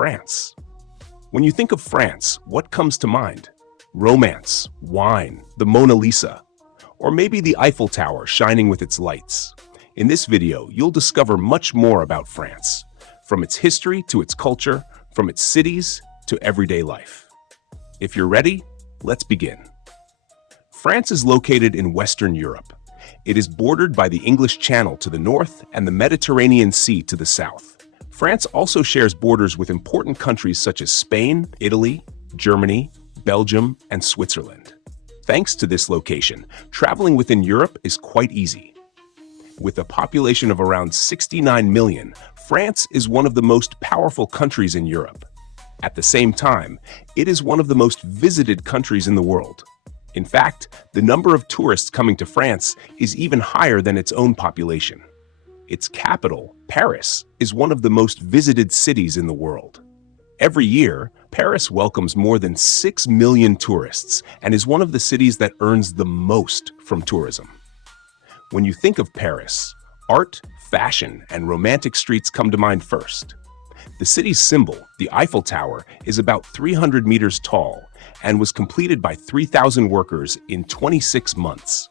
France. When you think of France, what comes to mind? Romance, wine, the Mona Lisa, or maybe the Eiffel Tower shining with its lights. In this video, you'll discover much more about France, from its history to its culture, from its cities to everyday life. If you're ready, let's begin. France is located in Western Europe. It is bordered by the English Channel to the north and the Mediterranean Sea to the south. France also shares borders with important countries such as Spain, Italy, Germany, Belgium, and Switzerland. Thanks to this location, traveling within Europe is quite easy. With a population of around 69 million, France is one of the most powerful countries in Europe. At the same time, it is one of the most visited countries in the world. In fact, the number of tourists coming to France is even higher than its own population. Its capital, Paris, is one of the most visited cities in the world. Every year, Paris welcomes more than 6 million tourists and is one of the cities that earns the most from tourism. When you think of Paris, art, fashion, and romantic streets come to mind first. The city's symbol, the Eiffel Tower, is about 300 meters tall and was completed by 3,000 workers in 26 months.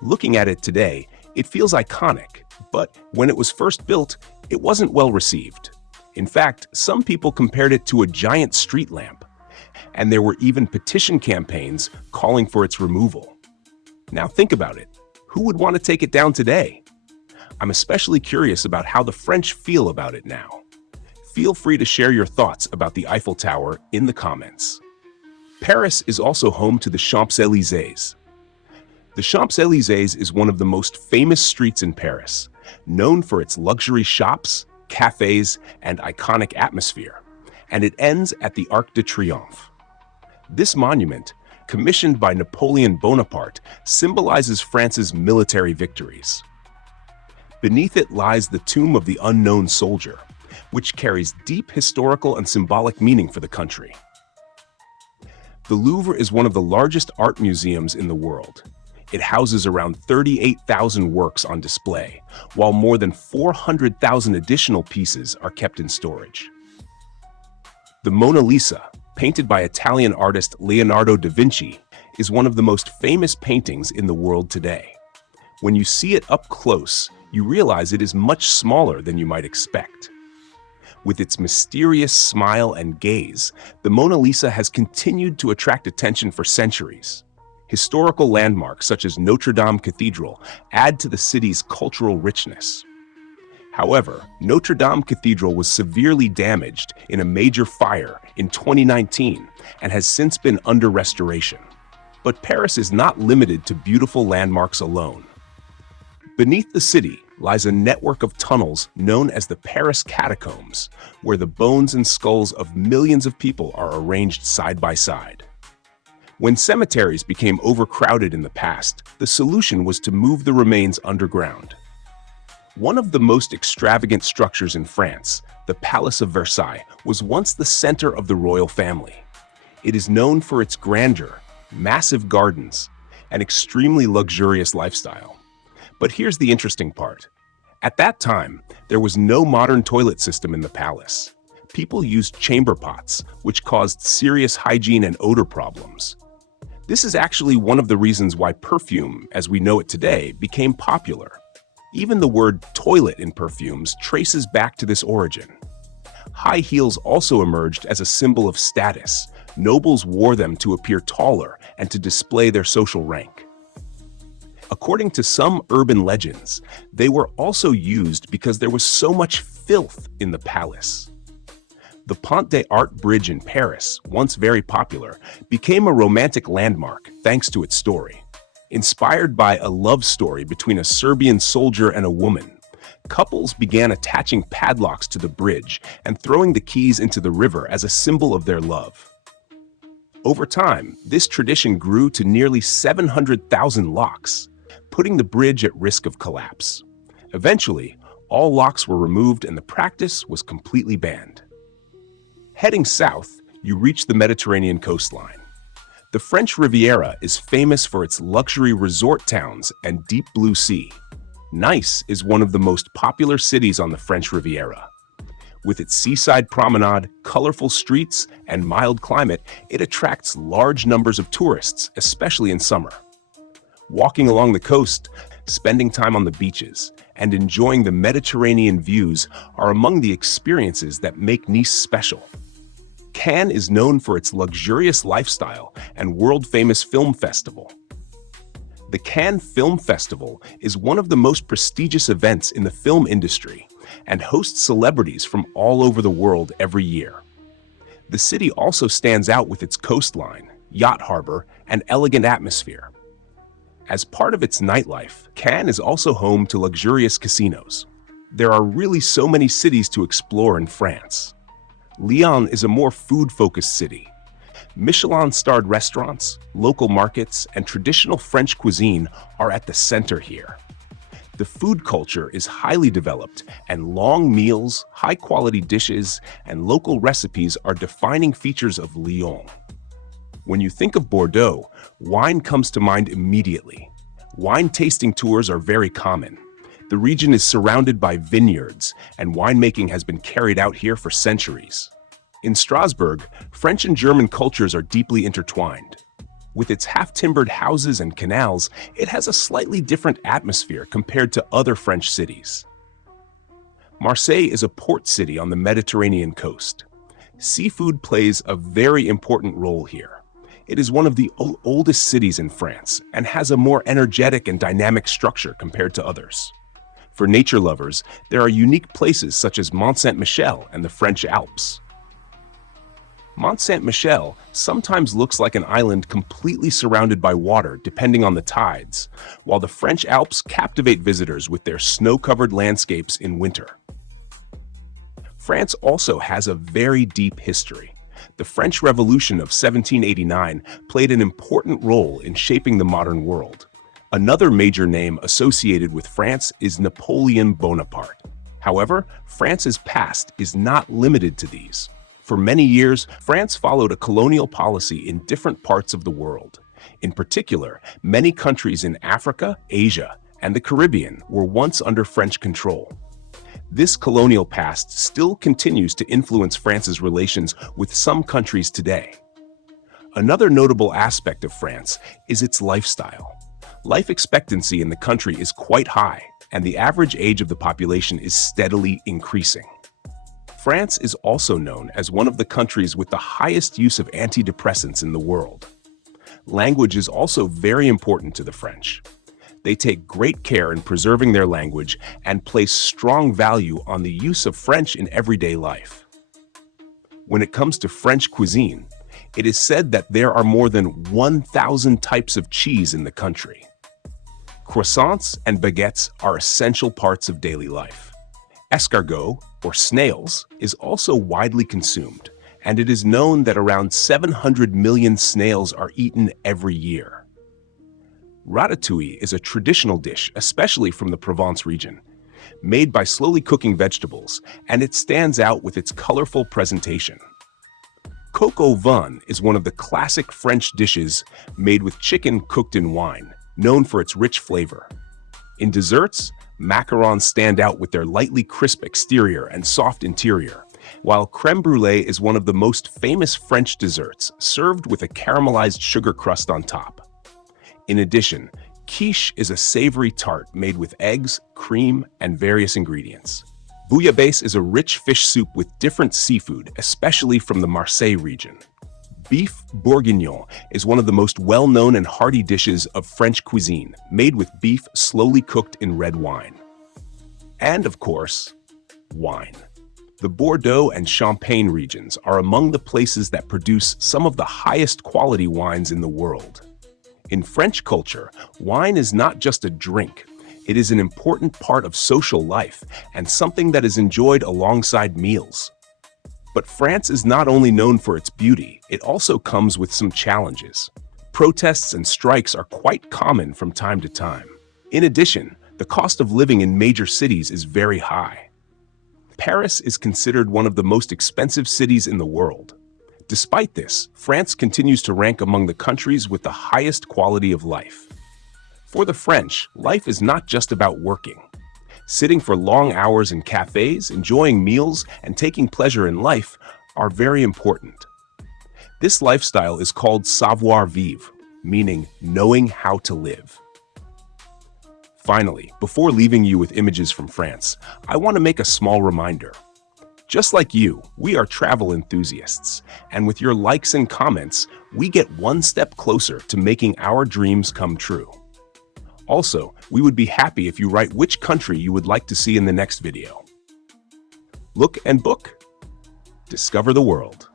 Looking at it today, it feels iconic, but when it was first built, it wasn't well received. In fact, some people compared it to a giant street lamp, and there were even petition campaigns calling for its removal. Now think about it. Who would want to take it down today? I'm especially curious about how the French feel about it now. Feel free to share your thoughts about the Eiffel Tower in the comments. Paris is also home to the Champs-Élysées. The Champs-Élysées is one of the most famous streets in Paris, known for its luxury shops, cafes, and iconic atmosphere, and it ends at the Arc de Triomphe. This monument, commissioned by Napoleon Bonaparte, symbolizes France's military victories. Beneath it lies the tomb of the unknown soldier, which carries deep historical and symbolic meaning for the country. The Louvre is one of the largest art museums in the world. It houses around 38,000 works on display, while more than 400,000 additional pieces are kept in storage. The Mona Lisa, painted by Italian artist Leonardo da Vinci, is one of the most famous paintings in the world today. When you see it up close, you realize it is much smaller than you might expect. With its mysterious smile and gaze, the Mona Lisa has continued to attract attention for centuries. Historical landmarks such as Notre-Dame Cathedral add to the city's cultural richness. However, Notre-Dame Cathedral was severely damaged in a major fire in 2019 and has since been under restoration. But Paris is not limited to beautiful landmarks alone. Beneath the city lies a network of tunnels known as the Paris Catacombs, where the bones and skulls of millions of people are arranged side by side. When cemeteries became overcrowded in the past, the solution was to move the remains underground. One of the most extravagant structures in France, the Palace of Versailles, was once the center of the royal family. It is known for its grandeur, massive gardens, and extremely luxurious lifestyle. But here's the interesting part. At that time, there was no modern toilet system in the palace. People used chamber pots, which caused serious hygiene and odor problems. This is actually one of the reasons why perfume, as we know it today, became popular. Even the word toilet in perfumes traces back to this origin. High heels also emerged as a symbol of status. Nobles wore them to appear taller and to display their social rank. According to some urban legends, they were also used because there was so much filth in the palace. The Pont des Arts Bridge in Paris, once very popular, became a romantic landmark thanks to its story. Inspired by a love story between a Serbian soldier and a woman, couples began attaching padlocks to the bridge and throwing the keys into the river as a symbol of their love. Over time, this tradition grew to nearly 700,000 locks, putting the bridge at risk of collapse. Eventually, all locks were removed and the practice was completely banned. Heading south, you reach the Mediterranean coastline. The French Riviera is famous for its luxury resort towns and deep blue sea. Nice is one of the most popular cities on the French Riviera. With its seaside promenade, colorful streets, and mild climate, it attracts large numbers of tourists, especially in summer. Walking along the coast, spending time on the beaches, and enjoying the Mediterranean views are among the experiences that make Nice special. Cannes is known for its luxurious lifestyle and world-famous film festival. The Cannes Film Festival is one of the most prestigious events in the film industry and hosts celebrities from all over the world every year. The city also stands out with its coastline, yacht harbor, and elegant atmosphere. As part of its nightlife, Cannes is also home to luxurious casinos. There are really so many cities to explore in France. Lyon is a more food-focused city. Michelin-starred restaurants, local markets, and traditional French cuisine are at the center here. The food culture is highly developed, and long meals, high-quality dishes, and local recipes are defining features of Lyon. When you think of Bordeaux, wine comes to mind immediately. Wine tasting tours are very common. The region is surrounded by vineyards, and winemaking has been carried out here for centuries. In Strasbourg, French and German cultures are deeply intertwined. With its half-timbered houses and canals, it has a slightly different atmosphere compared to other French cities. Marseille is a port city on the Mediterranean coast. Seafood plays a very important role here. It is one of the oldest cities in France and has a more energetic and dynamic structure compared to others. For nature lovers, there are unique places such as Mont Saint-Michel and the French Alps. Mont Saint-Michel sometimes looks like an island completely surrounded by water depending on the tides, while the French Alps captivate visitors with their snow-covered landscapes in winter. France also has a very deep history. The French Revolution of 1789 played an important role in shaping the modern world. Another major name associated with France is Napoleon Bonaparte. However, France's past is not limited to these. For many years, France followed a colonial policy in different parts of the world. In particular, many countries in Africa, Asia, and the Caribbean were once under French control. This colonial past still continues to influence France's relations with some countries today. Another notable aspect of France is its lifestyle. Life expectancy in the country is quite high, and the average age of the population is steadily increasing. France is also known as one of the countries with the highest use of antidepressants in the world. Language is also very important to the French. They take great care in preserving their language and place strong value on the use of French in everyday life. When it comes to French cuisine, it is said that there are more than 1,000 types of cheese in the country. Croissants and baguettes are essential parts of daily life. Escargot, or snails, is also widely consumed, and it is known that around 700 million snails are eaten every year. Ratatouille is a traditional dish, especially from the Provence region, made by slowly cooking vegetables, and it stands out with its colorful presentation. Coq au vin is one of the classic French dishes made with chicken cooked in wine, known for its rich flavor. In desserts, macarons stand out with their lightly crisp exterior and soft interior, while crème brûlée is one of the most famous French desserts, served with a caramelized sugar crust on top. In addition, quiche is a savory tart made with eggs, cream, and various ingredients. Bouillabaisse is a rich fish soup with different seafood, especially from the Marseille region. Beef bourguignon is one of the most well-known and hearty dishes of French cuisine, made with beef slowly cooked in red wine. And of course, wine. The Bordeaux and Champagne regions are among the places that produce some of the highest quality wines in the world. In French culture, wine is not just a drink. It is an important part of social life and something that is enjoyed alongside meals. But France is not only known for its beauty, it also comes with some challenges. Protests and strikes are quite common from time to time. In addition, the cost of living in major cities is very high. Paris is considered one of the most expensive cities in the world. Despite this, France continues to rank among the countries with the highest quality of life. For the French, life is not just about working. Sitting for long hours in cafes, enjoying meals, and taking pleasure in life are very important. This lifestyle is called savoir-vivre, meaning knowing how to live. Finally, before leaving you with images from France, I want to make a small reminder. Just like you, we are travel enthusiasts, and with your likes and comments, we get one step closer to making our dreams come true. Also, we would be happy if you write which country you would like to see in the next video. Look and book. Discover the world.